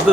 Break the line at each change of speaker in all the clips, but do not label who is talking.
ഇത്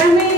Jeremy.